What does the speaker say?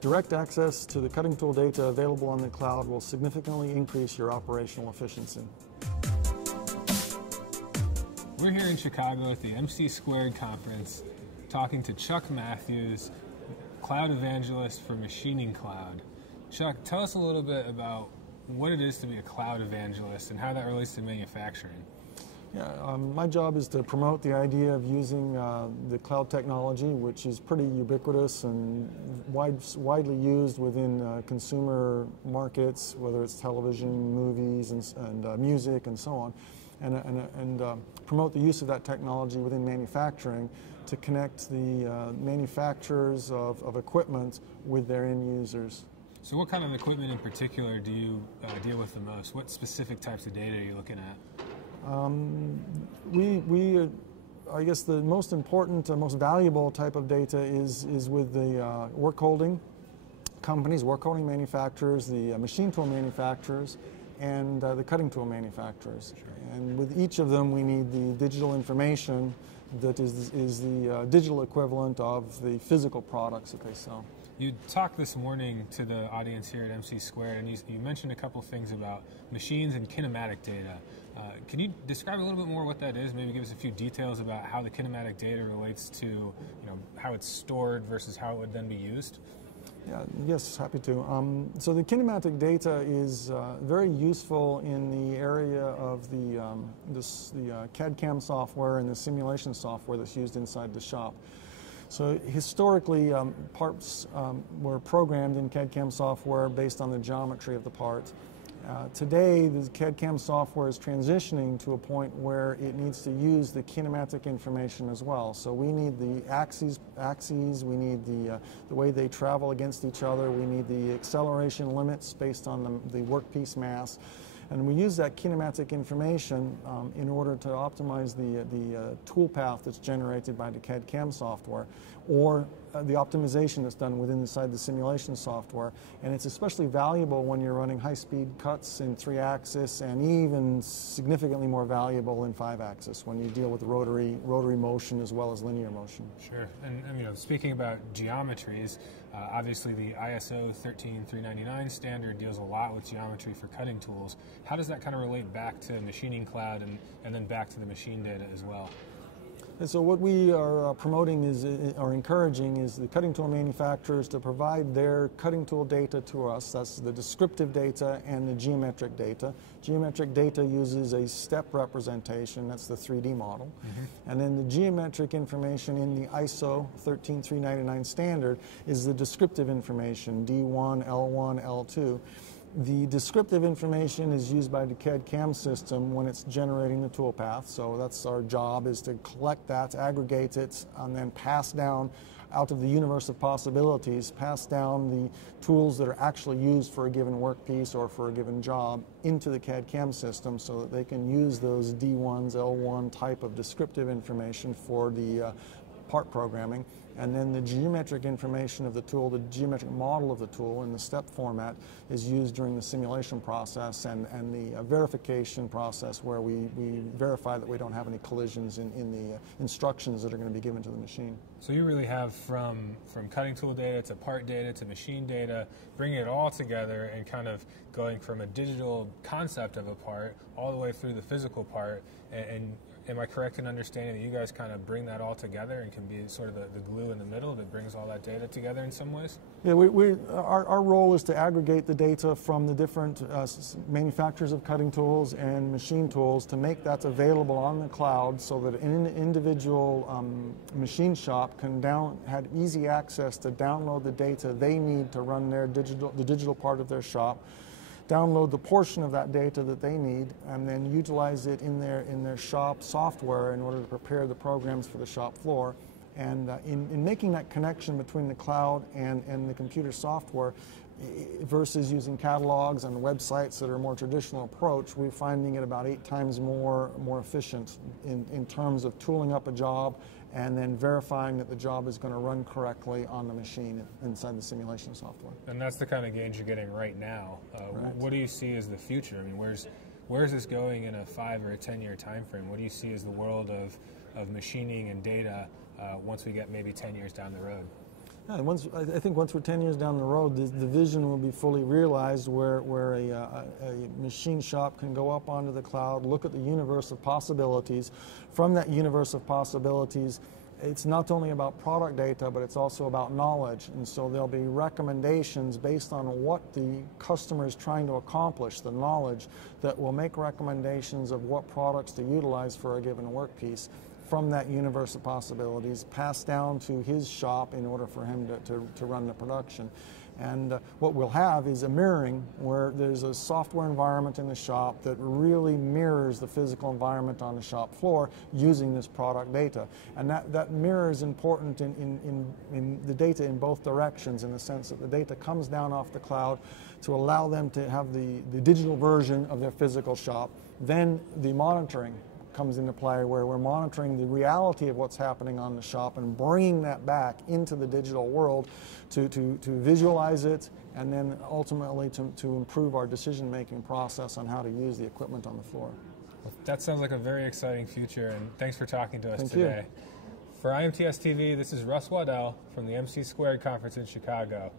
Direct access to the cutting tool data available on the cloud will significantly increase your operational efficiency. We're here in Chicago at the MC² conference talking to Chuck Mathews, Cloud Evangelist for Machining Cloud. Chuck, tell us a little bit about what it is to be a cloud evangelist and how that relates to manufacturing. Yeah, my job is to promote the idea of using the cloud technology, which is pretty ubiquitous and widely used within consumer markets, whether it's television, movies, and music, and so on, and promote the use of that technology within manufacturing to connect the manufacturers of equipment with their end users. So what kind of equipment in particular do you deal with the most? What specific types of data are you looking at? I guess the most important, most valuable type of data is with the work holding companies, work holding manufacturers, the machine tool manufacturers, and the cutting tool manufacturers. Sure. And with each of them, we need the digital information that is the digital equivalent of the physical products that they sell. You talked this morning to the audience here at MC², and you mentioned a couple things about machines and kinematic data. Can you describe a little bit more what that is? Maybe give us a few details about how the kinematic data relates to, how it's stored versus how it would then be used? Yeah, yes, happy to. So the kinematic data is very useful in the area of the CAD/CAM software and the simulation software that's used inside the shop. So historically, parts were programmed in CAD/CAM software based on the geometry of the part. Today, the CAD/CAM software is transitioning to a point where it needs to use the kinematic information as well. So we need the axes, we need the way they travel against each other, we need the acceleration limits based on the workpiece mass. And we use that kinematic information in order to optimize the tool path that's generated by the CAD/CAM software, or the optimization that's done inside the simulation software. And it's especially valuable when you're running high-speed cuts in 3-axis, and even significantly more valuable in 5-axis when you deal with rotary motion as well as linear motion. Sure. And speaking about geometries, obviously the ISO 13399 standard deals a lot with geometry for cutting tools. How does that kind of relate back to Machining Cloud and then back to the machine data as well? And so what we are promoting or encouraging is the cutting tool manufacturers to provide their cutting tool data to us. That's the descriptive data and the geometric data. Geometric data uses a step representation, that's the 3D model. Mm-hmm. And then the geometric information in the ISO 13399 standard is the descriptive information, D1, L1, L2. The descriptive information is used by the CAD/CAM system when it's generating the tool path. So that's our job, is to collect that, aggregate it, and then pass down out of the universe of possibilities, pass down the tools that are actually used for a given workpiece or for a given job into the CAD/CAM system so that they can use those D1s, L1 type of descriptive information for the part programming. And then the geometric information of the tool, the geometric model of the tool in the step format, is used during the simulation process and the verification process, where we verify that we don't have any collisions in the instructions that are going to be given to the machine. So you really have from cutting tool data to part data to machine data, bringing it all together and kind of going from a digital concept of a part all the way through the physical part. And am I correct in understanding that you guys kind of bring that all together and can be sort of the glue in the middle that brings all that data together in some ways? Yeah, our role is to aggregate the data from the different manufacturers of cutting tools and machine tools to make that available on the cloud so that an individual machine shop can have easy access to download the data they need to run the digital part of their shop, download the portion of that data that they need, and then utilize it in their shop software in order to prepare the programs for the shop floor. And in making that connection between the cloud and the computer software versus using catalogs and websites that are a more traditional approach, we're finding it about 8 times more efficient in terms of tooling up a job and then verifying that the job is going to run correctly on the machine inside the simulation software. And that's the kind of gains you're getting right now. Right. What do you see as the future? I mean, where's this going in a 5 or a 10-year time frame? What do you see as the world of machining and data once we get maybe 10 years down the road? Yeah, I think once we're 10 years down the road, the vision will be fully realized where a machine shop can go up onto the cloud, look at the universe of possibilities. From that universe of possibilities, it's not only about product data, but it's also about knowledge. And so there'll be recommendations based on what the customer is trying to accomplish, the knowledge, that will make recommendations of what products to utilize for a given workpiece from that universe of possibilities, passed down to his shop in order for him to run the production. And what we'll have is a mirroring where there's a software environment in the shop that really mirrors the physical environment on the shop floor using this product data. And that mirror is important in the data in both directions, in the sense that the data comes down off the cloud to allow them to have the digital version of their physical shop. Then the monitoring comes into play, where we're monitoring the reality of what's happening on the shop and bringing that back into the digital world to visualize it, and then ultimately to improve our decision-making process on how to use the equipment on the floor. Well, that sounds like a very exciting future, and thanks for talking to us Thank today. you. For IMTS TV, this is Russ Waddell from the MC Squared Conference in Chicago.